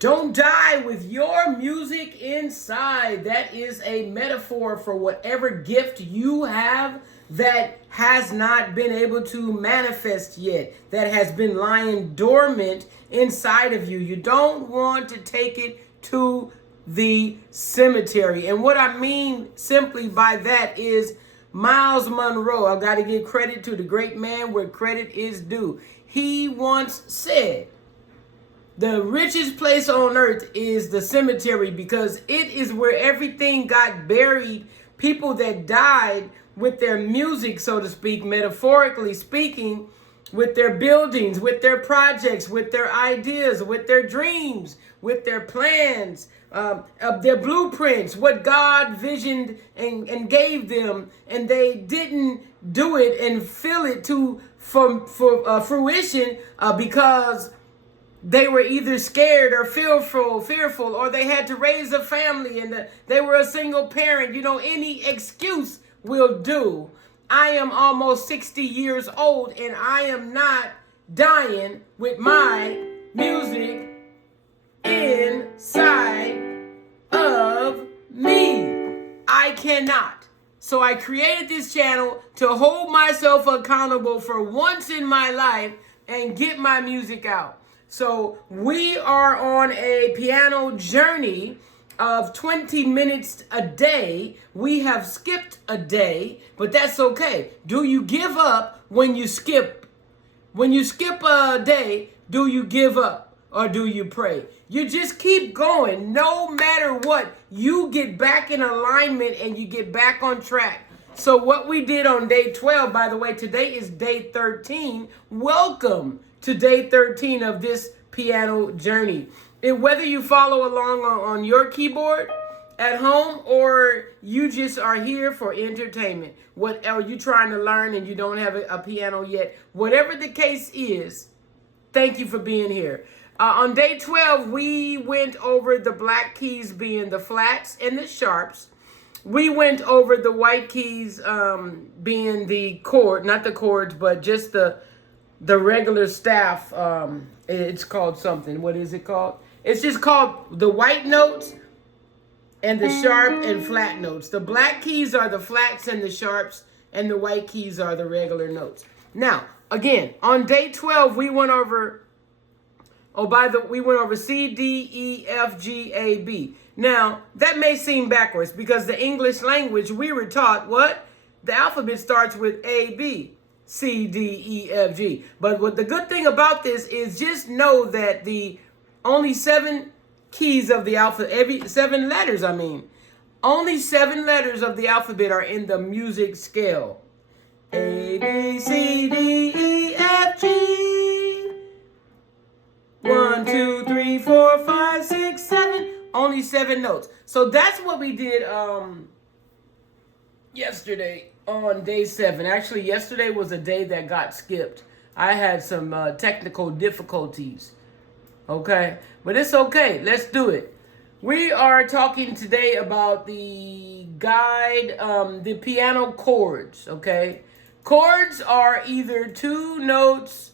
Don't die with your music inside. That is a metaphor for whatever gift you have that has not been able to manifest yet, that has been lying dormant inside of you. You don't want to take it to the cemetery. And what I mean simply by that is Miles Monroe. I've got to give credit to the great man where credit is due. He once said, the richest place on earth is the cemetery because it is where everything got buried. People that died with their music, so to speak, metaphorically speaking, with their buildings, with their projects, with their ideas, with their dreams, with their plans, of their blueprints, what God visioned and gave them, and they didn't do it and fill it to fruition because they were either scared or fearful, or they had to raise a family and they were a single parent. You know, any excuse will do. I am almost 60 years old and I am not dying with my music inside of me. I cannot. So I created this channel to hold myself accountable for once in my life and get my music out. So we are on a piano journey of 20 minutes a day. We have skipped a day, but that's okay. Do you give up when you skip? When you skip a day, do you give up or do you pray? You just keep going. No matter what, you get back in alignment and you get back on track. So what we did on day 12, by the way, today is day 13. Welcome to day 13 of this piano journey. And whether you follow along on your keyboard at home or you just are here for entertainment, what are you trying to learn and you don't have a piano yet, whatever the case is, thank you for being here. On day 12, we went over the black keys being the flats and the sharps. We went over the white keys being the chord, not the chords, but just the regular staff. It's called something. What is it called? It's just called the white notes and the sharp and flat notes. The black keys are the flats and the sharps, and the white keys are the regular notes. Now, again, on day 12, we went over, we went over C, D, E, F, G, A, B. Now, that may seem backwards because the English language, we were taught what? The alphabet starts with A, B, C, D, E, F, G. But what the good thing about this is just know that the only 7 keys of the alphabet, 7 letters, only 7 letters of the alphabet are in the music scale. A, B, C, D, E, F, G. 1, 2, 3, 4, 5, 6, 7. Only 7 notes. So that's what we did yesterday on day 7. Actually, yesterday was a day that got skipped. I had some technical difficulties. Okay, but it's okay. Let's do it. We are talking today about the guide, the piano chords. Okay, chords are either 2 notes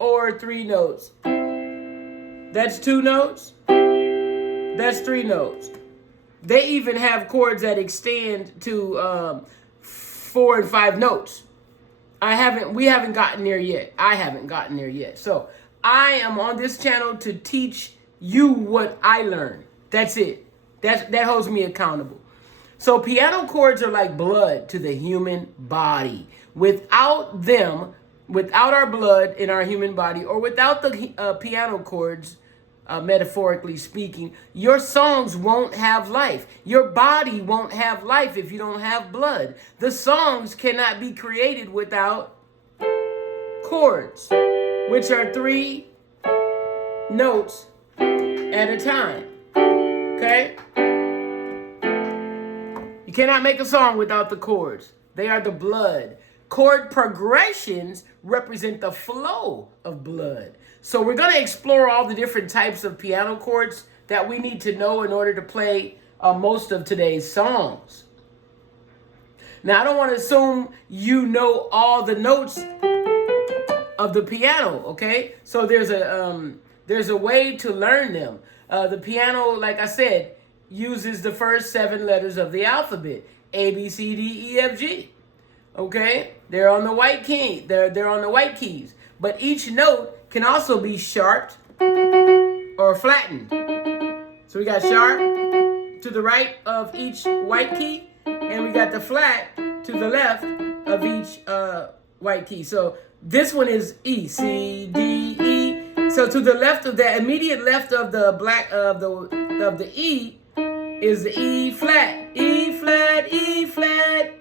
or 3 notes. That's 2 notes. That's 3 notes. They even have chords that extend to 4 and 5 notes. We haven't gotten there yet. I haven't gotten there yet. So I am on this channel to teach you what I learned. That's it. That holds me accountable. So piano chords are like blood to the human body. Without them, without our blood in our human body, or without the piano chords, metaphorically speaking, your songs won't have life. Your body won't have life if you don't have blood. The songs cannot be created without chords, which are 3 notes at a time. Okay? You cannot make a song without the chords. They are the blood. Chord progressions represent the flow of blood. So we're going to explore all the different types of piano chords that we need to know in order to play most of today's songs. Now, I don't want to assume you know all the notes of the piano, okay? So there's there's a way to learn them. The piano, like I said, uses the first 7 letters of the alphabet. ABCDEFG. Okay? They're on the white key. They're on the white keys. But each note can also be sharped or flattened. So we got sharp to the right of each white key, and we got the flat to the left of each white key. So this one is E, C, D, E. So to the left of that, immediate left of the black of the E is the E flat, E flat, E flat.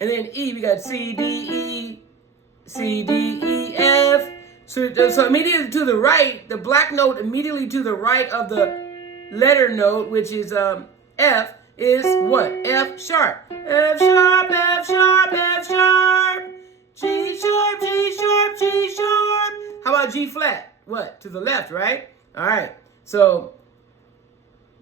And then E, we got C, D, E, C, D, E, F. So immediately to the right, the black note immediately to the right of the letter note, which is F, is what? F sharp. F sharp, F sharp, F sharp. G sharp, G sharp, G sharp. How about G flat? What? To the left, right? All right. So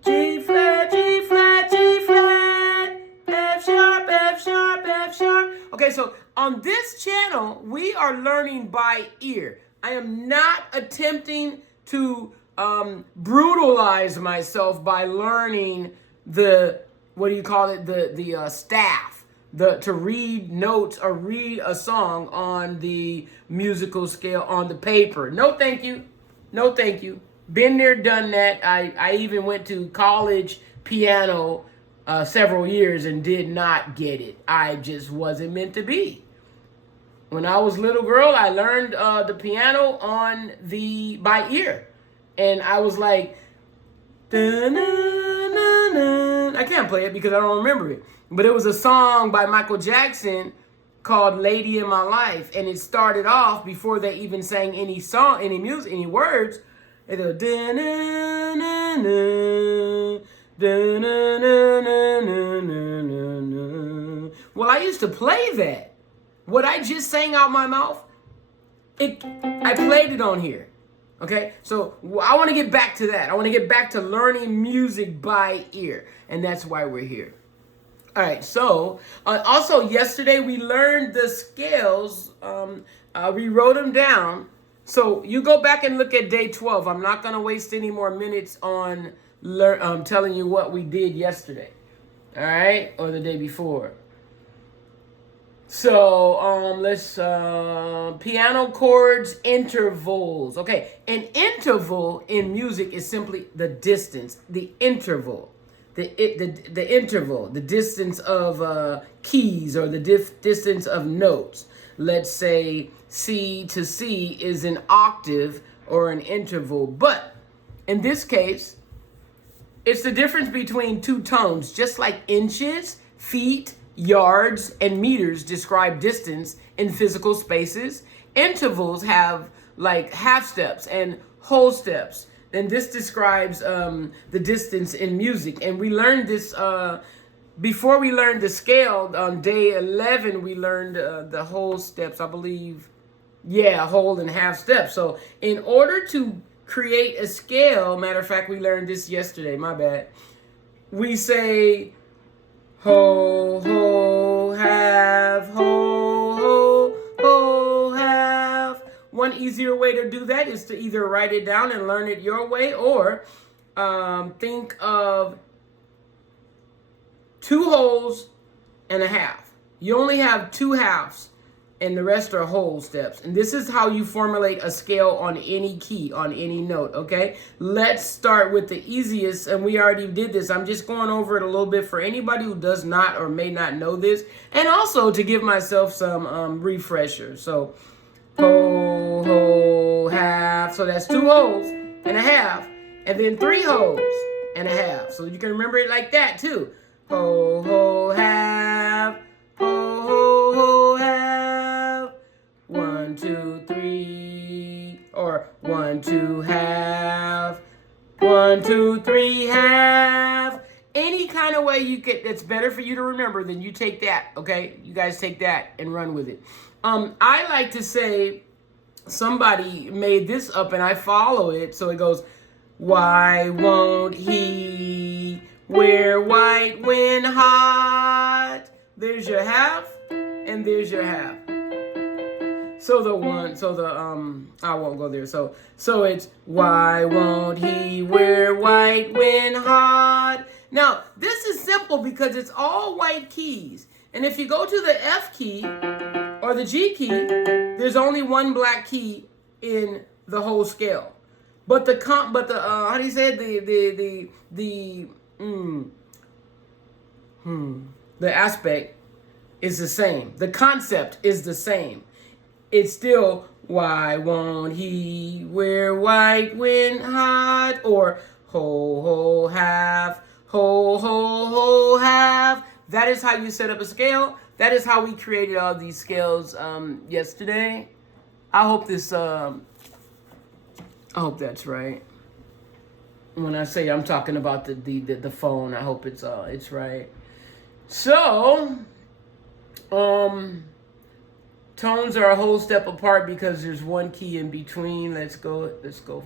G flat, G flat, G flat. F sharp, F sharp, F sharp. Okay, so on this channel, we are learning by ear. I am not attempting to brutalize myself by learning the, what do you call it, the staff, to read notes or read a song on the musical scale on the paper. No, thank you. No, thank you. Been there, done that. I even went to college piano several years and did not get it. I just wasn't meant to be. When I was a little girl, I learned the piano by ear. And I was like, I can't play it because I don't remember it. But it was a song by Michael Jackson called Lady in My Life. And it started off before they even sang any song, any music, any words. It goes, well, I used to play that. What I just sang out my mouth, I played it on here. Okay, so I want to get back to that. I want to get back to learning music by ear, and that's why we're here. All right, so also yesterday we learned the scales. We wrote them down. So you go back and look at day 12. I'm not going to waste any more minutes on telling you what we did yesterday. All right, or the day before. So let's piano chords, intervals. Okay, an interval in music is simply the distance, the interval, the interval, the distance of keys or the distance of notes. Let's say C to C is an octave or an interval, but in this case, it's the difference between two tones, just like inches, feet, yards, and meters describe distance in physical spaces. Intervals have like half steps and whole steps. And this describes the distance in music. And we learned this before we learned the scale. On day 11, we learned the whole steps, I believe. Yeah, whole and half steps. So in order to create a scale, matter of fact, we learned this yesterday, my bad. We say ho, ho, half, ho, ho, ho, half. One easier way to do that is to either write it down and learn it your way, or think of 2 wholes and a half. You only have 2 halves, and the rest are whole steps. And this is how you formulate a scale on any key, on any note, okay? Let's start with the easiest, and we already did this. I'm just going over it a little bit for anybody who does not or may not know this, and also to give myself some refreshers. So, ho, ho, half. So that's 2 wholes and a half, and then 3 wholes and a half. So you can remember it like that too. Ho, ho, half. Ho, ho, ho, half. 1, 2, 3. Or 1, 2, half. 1, 2, 3, half. Any kind of way you get that's better for you to remember, then you take that, okay? You guys take that and run with it. I like to say, somebody made this up and I follow it. So it goes, why won't he wear white when hot? There's your half, and there's your half. So the one, so the I won't go there. So it's why won't he wear white when hot? Now this is simple because it's all white keys, and if you go to the F key or the G key, there's only one black key in the whole scale. But the how do you say it? The aspect is the same. The concept is the same. It's still, why won't he wear white when hot? Or ho, ho, half, ho, ho, ho, half. That is how you set up a scale. That is how we created all these scales yesterday. I hope this, I hope that's right. When I say I'm talking about the phone, I hope it's right. So, tones are a whole step apart because there's one key in between. Let's go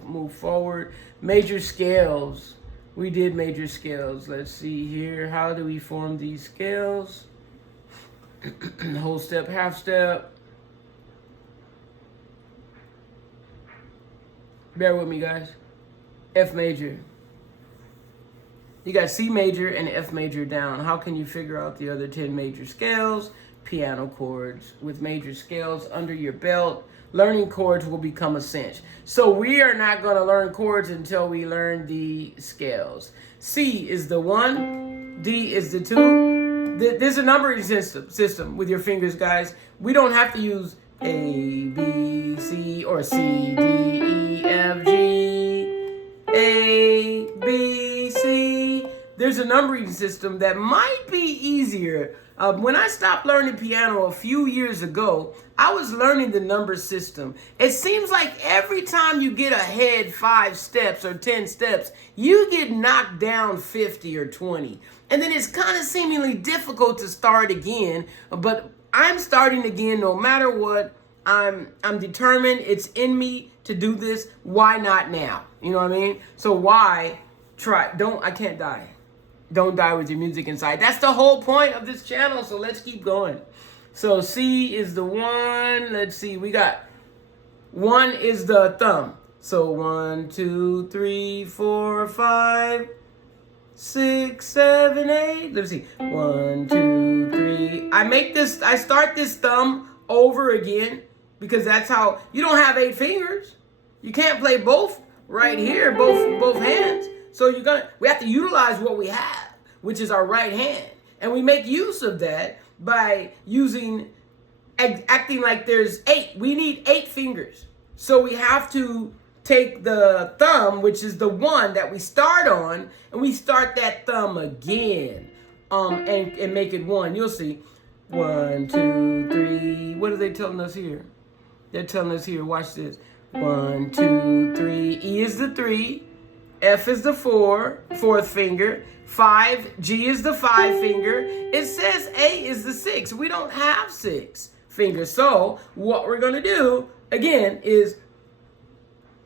move forward. Major scales. We did major scales. Let's see here. How do we form these scales? Whole step, half step. Bear with me, guys. F major. You got C major and F major down. How can you figure out the other 10 major scales? Piano chords. With major scales under your belt, learning chords will become a cinch. So we are not going to learn chords until we learn the scales. C is the 1, D is the 2. There's a numbering system with your fingers, guys. We don't have to use A, B, C, or C, D, E, F, G, A, B, C. There's a numbering system that might be easier. When I stopped learning piano a few years ago, I was learning the number system. It seems like every time you get ahead 5 steps or 10 steps, you get knocked down 50 or 20. And then it's kind of seemingly difficult to start again. But I'm starting again no matter what. I'm determined. It's in me to do this. Why not now? You know what I mean? So why try? I can't die. Don't die with your music inside. That's the whole point of this channel. So let's keep going. So C is the 1. Let's see. We got 1 is the thumb. So 1, 2, 3, 4, 5, 6, 7, 8. Let's see. 1, 2, 3. I start this thumb over again because that's how you don't have 8 fingers. You can't play both right here, both hands. So we have to utilize what we have, which is our right hand. And we make use of that by acting like there's 8. We need 8 fingers. So we have to take the thumb, which is the 1 that we start on, and we start that thumb again, and make it 1. You'll see. 1, 2, 3. What are they telling us here? They're telling us here, watch this. 1, 2, 3. E is the 3. F is the 4th finger. 5, G is the 5 finger. It says A is the 6. We don't have 6 fingers. So what we're going to do, again, is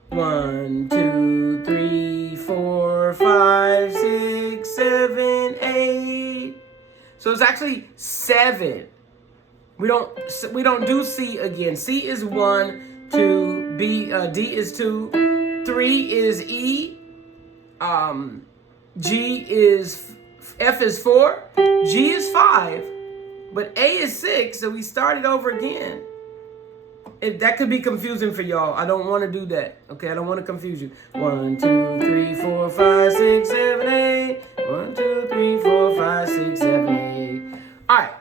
1, 2, 3, 4, 5, 6, 7, 8. So it's actually 7. We don't do C again. C is 1, 2, D is 2, 3 is E. F is 4, G is 5, but A is 6, so we started over again. That could be confusing for y'all. I don't want to do that. Okay, I don't want to confuse you. 1, 2, 3, 4, 5, 6, 7, 8. 1, 2, 3, 4, 5, 6, 7, 8. All right.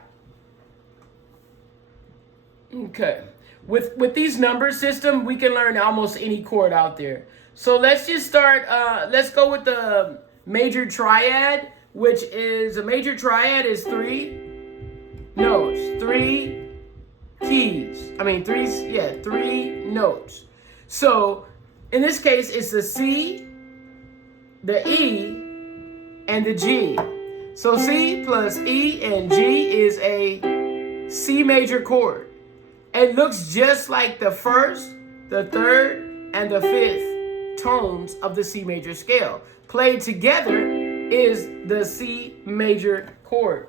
Okay. With these number system, we can learn almost any chord out there. So let's just start, let's go with the major triad, which is, a major triad is 3 notes, 3 keys. 3 notes. So in this case, it's the C, the E, and the G. So C plus E and G is a C major chord. It looks just like the 1st, the 3rd, and the 5th tones of the C major scale. Played together is the C major chord.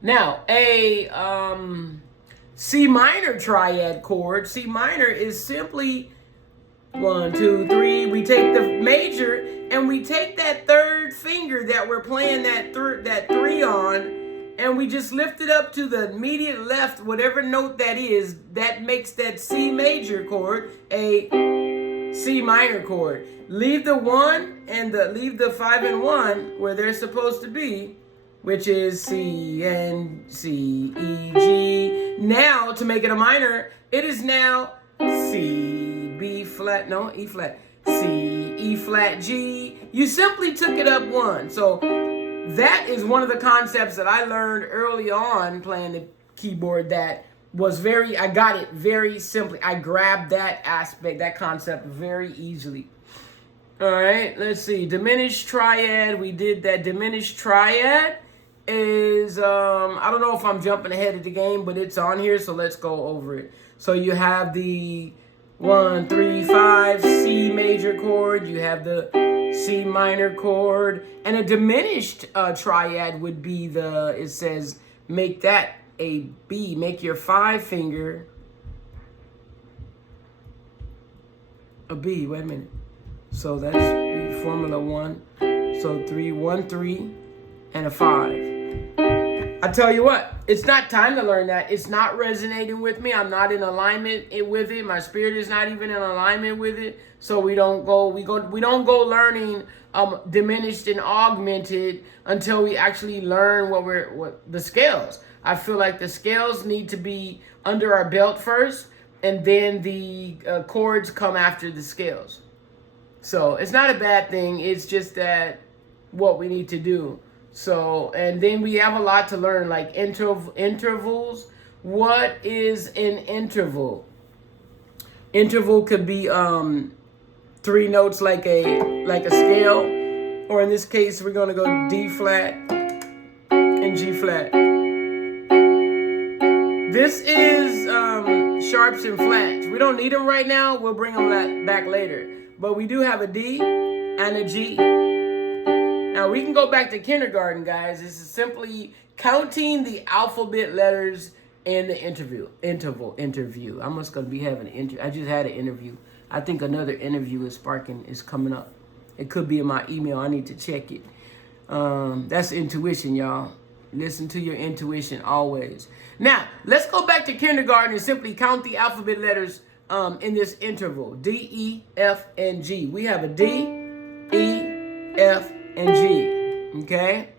Now, a C minor triad chord. C minor is simply 1, 2, 3. We take the major and we take that third finger that we're playing that 3 on, and we just lift it up to the immediate left, whatever note that is, that makes that C major chord a C minor chord. Leave the 1 and leave the 5 and 1 where they're supposed to be, which is C and C, E, G. Now, to make it a minor, it is now C, B flat, no, E flat, C, E flat, G. You simply took it up 1. So that is one of the concepts that I learned early on playing the keyboard that was I got it very simply. I grabbed that aspect, that concept very easily. All right, let's see. Diminished triad, we did that. Diminished triad is, I don't know if I'm jumping ahead of the game, but it's on here, so let's go over it. So you have the 1, 3, 5 C major chord, you have the C minor chord, and a diminished triad would be it says make that a B, make your 5 finger a B. Wait a minute. So that's formula 1. So 3, 1, 3, and a 5. I tell you what, it's not time to learn that. It's not resonating with me. I'm not in alignment with it. My spirit is not even in alignment with it. So we don't go learning diminished and augmented until we actually learn what the scales. I feel like the scales need to be under our belt first, and then the chords come after the scales. So it's not a bad thing. It's just that what we need to do. So, and then we have a lot to learn, like intervals. What is an interval? Interval could be 3 notes like a scale, or in this case, we're gonna go D flat and G flat. This is sharps and flats. We don't need them right now. We'll bring them back later. But we do have a D and a G. Now, we can go back to kindergarten, guys. This is simply counting the alphabet letters in the interview. I'm just going to be having an interview. I just had an interview. I think another interview is coming up. It could be in my email. I need to check it. That's intuition, y'all. Listen to your intuition always. Now, let's go back to kindergarten and simply count the alphabet letters in this interval. D, E, F, and G. We have a D, E, F, and G. Okay?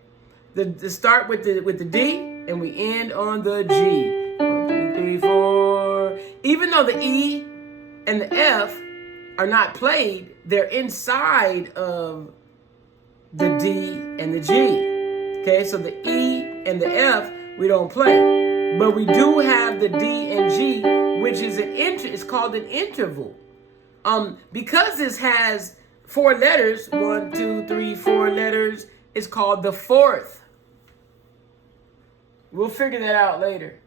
The start with the D and we end on the G. 1, 2, 3, 4. Even though the E and the F are not played, they're inside of the D and the G. Okay, so the E and the F we don't play, but we do have the D and G, which is it's called an interval. Because this has 4 letters, 1, 2, 3, 4 letters, it's called the fourth. We'll figure that out later.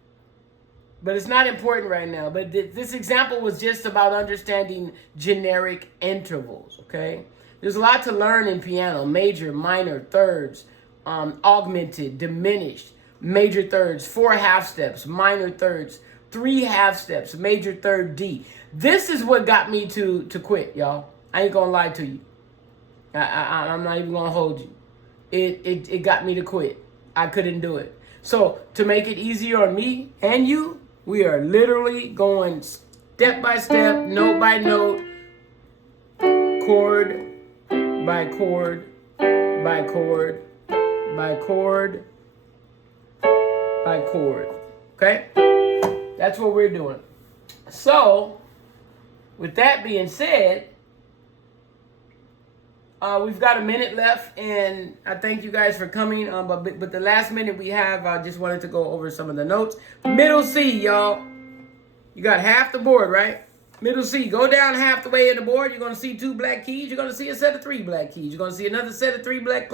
But it's not important right now. But this example was just about understanding generic intervals, okay? There's a lot to learn in piano. Major, minor, thirds, augmented, diminished, major thirds, 4 half steps, minor thirds, 3 half steps, major third D. This is what got me to quit, y'all. I ain't gonna lie to you. I'm not even gonna hold you. It got me to quit. I couldn't do it. So to make it easier on me and you, we are literally going step by step, note by note, chord by chord by chord by chord by chord. Okay? That's what we're doing. So, with that being said, we've got a minute left, and I thank you guys for coming. But the last minute we have, I just wanted to go over some of the notes. Middle C, y'all. You got half the board, right? Middle C. Go down half the way in the board. You're going to see 2 black keys. You're going to see a set of 3 black keys. You're going to see another set of 3 black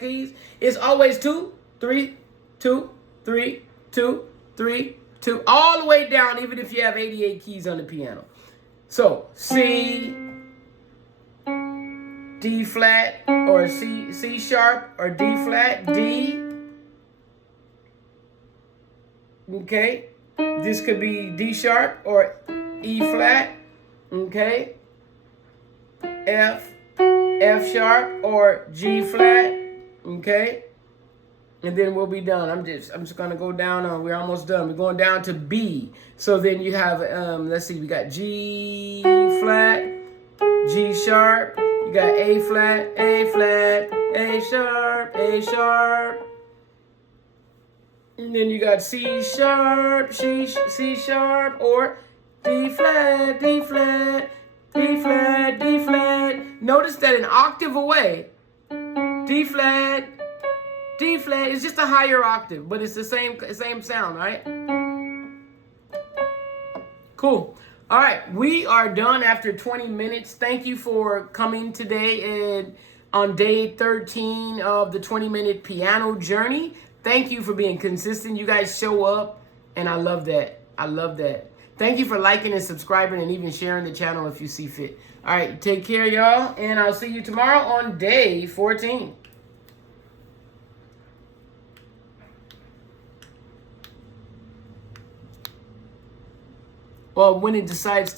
keys. It's always 2, 3, 2, 3, 2, 3, 2, all the way down, even if you have 88 keys on the piano. So, C, D flat, or C sharp, or D flat, D. Okay? This could be D sharp or E flat, okay? F sharp or G flat, okay? And then we'll be done. I'm just gonna go down on. We're almost done. We're going down to B. So then you have let's see, we got G flat, G sharp. You got A flat, A flat, A sharp, A sharp. And then you got C sharp, C sharp, or D flat, D flat, D flat, D flat. Notice that an octave away, D flat, D flat is just a higher octave, but it's the same sound, right? Cool. All right, we are done after 20 minutes. Thank you for coming today and on day 13 of the 20-minute piano journey. Thank you for being consistent. You guys show up, and I love that. I love that. Thank you for liking and subscribing and even sharing the channel if you see fit. All right, take care, y'all, and I'll see you tomorrow on day 14. Well, when it decides to